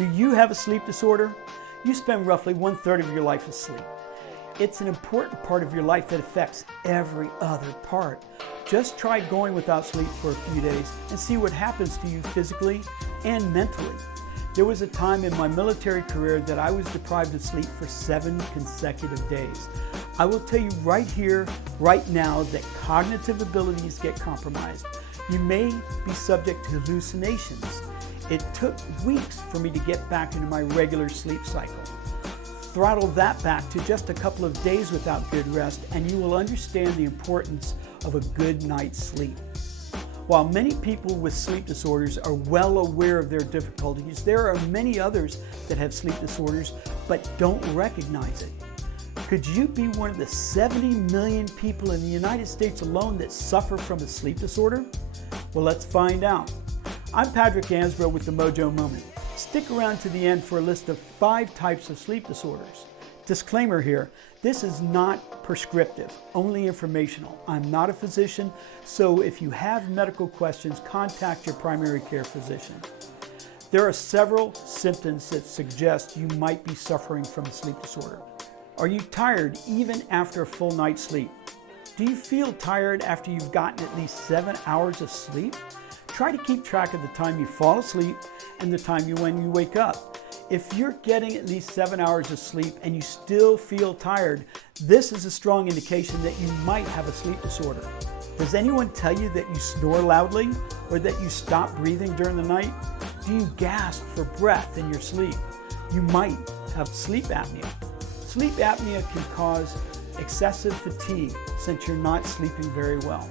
Do you have a sleep disorder? You spend roughly 1/3 of your life asleep. It's an important part of your life that affects every other part. Just try going without sleep for a few days and see what happens to you physically and mentally. There was a time in my military career that I was deprived of sleep for 7 consecutive days. I will tell you right here, right now, that cognitive abilities get compromised. You may be subject to hallucinations. It took weeks for me to get back into my regular sleep cycle. Throttle that back to just a couple of days without good rest, and you will understand the importance of a good night's sleep. While many people with sleep disorders are well aware of their difficulties, there are many others that have sleep disorders but don't recognize it. Could you be one of the 70 million people in the United States alone that suffer from a sleep disorder? Well, let's find out. I'm Patrick Ansbro with the Mojo Moment. Stick around to the end for a list of 5 types of sleep disorders. Disclaimer here, this is not prescriptive, only informational. I'm not a physician, so if you have medical questions, contact your primary care physician. There are several symptoms that suggest you might be suffering from a sleep disorder. Are you tired even after a full night's sleep? Do you feel tired after you've gotten at least 7 hours of sleep? Try to keep track of the time you fall asleep and the time when you wake up. If you're getting at least 7 hours of sleep and you still feel tired, this is a strong indication that you might have a sleep disorder. Does anyone tell you that you snore loudly or that you stop breathing during the night? Do you gasp for breath in your sleep? You might have sleep apnea. Sleep apnea can cause excessive fatigue since you're not sleeping very well.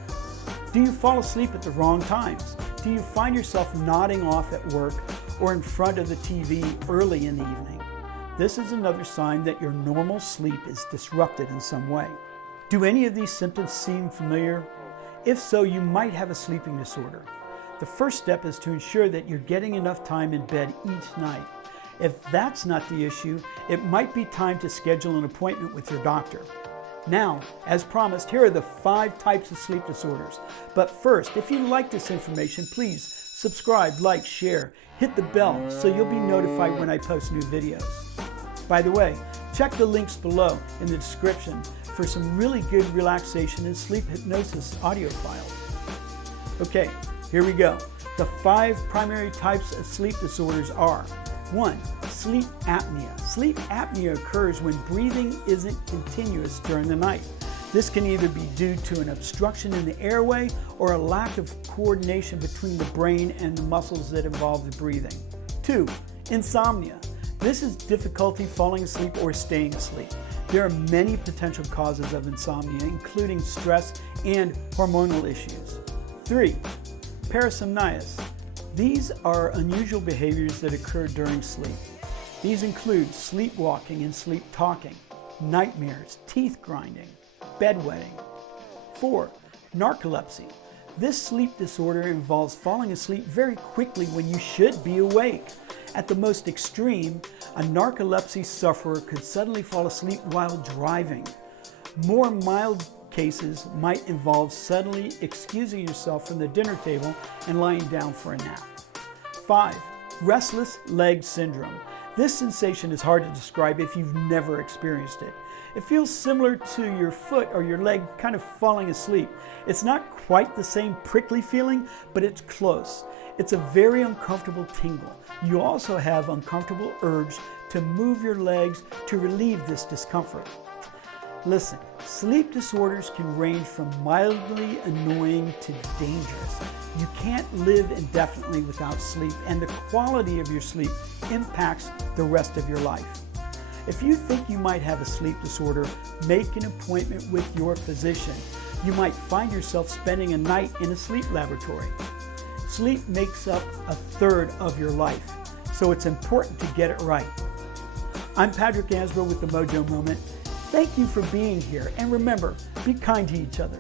Do you fall asleep at the wrong times? Do you find yourself nodding off at work or in front of the TV early in the evening? This is another sign that your normal sleep is disrupted in some way. Do any of these symptoms seem familiar? If so, you might have a sleeping disorder. The first step is to ensure that you're getting enough time in bed each night. If that's not the issue, it might be time to schedule an appointment with your doctor. Now, as promised, here are the 5 types of sleep disorders. But first, if you like this information, please subscribe, like, share, hit the bell so you'll be notified when I post new videos. By the way, check the links below in the description for some really good relaxation and sleep hypnosis audio files. Okay, here we go. The 5 primary types of sleep disorders are: 1. Sleep apnea. Sleep apnea occurs when breathing isn't continuous during the night. This can either be due to an obstruction in the airway or a lack of coordination between the brain and the muscles that involve the breathing. 2. Insomnia. This is difficulty falling asleep or staying asleep. There are many potential causes of insomnia, including stress and hormonal issues. 3. Parasomnias. These are unusual behaviors that occur during sleep. These include sleepwalking and sleep talking, nightmares, teeth grinding, bedwetting. 4. Narcolepsy. This sleep disorder involves falling asleep very quickly when you should be awake. At the most extreme, a narcolepsy sufferer could suddenly fall asleep while driving. More mild cases might involve suddenly excusing yourself from the dinner table and lying down for a nap. 5. Restless Leg Syndrome. This sensation is hard to describe if you've never experienced it. It feels similar to your foot or your leg kind of falling asleep. It's not quite the same prickly feeling, but it's close. It's a very uncomfortable tingle. You also have uncomfortable urge to move your legs to relieve this discomfort. Listen, sleep disorders can range from mildly annoying to dangerous. You can't live indefinitely without sleep, and the quality of your sleep impacts the rest of your life. If you think you might have a sleep disorder, make an appointment with your physician. You might find yourself spending a night in a sleep laboratory. Sleep makes up 1/3 of your life, so it's important to get it right. I'm Patrick Ansbro with the Mojo Moment. Thank you for being here, and remember, be kind to each other.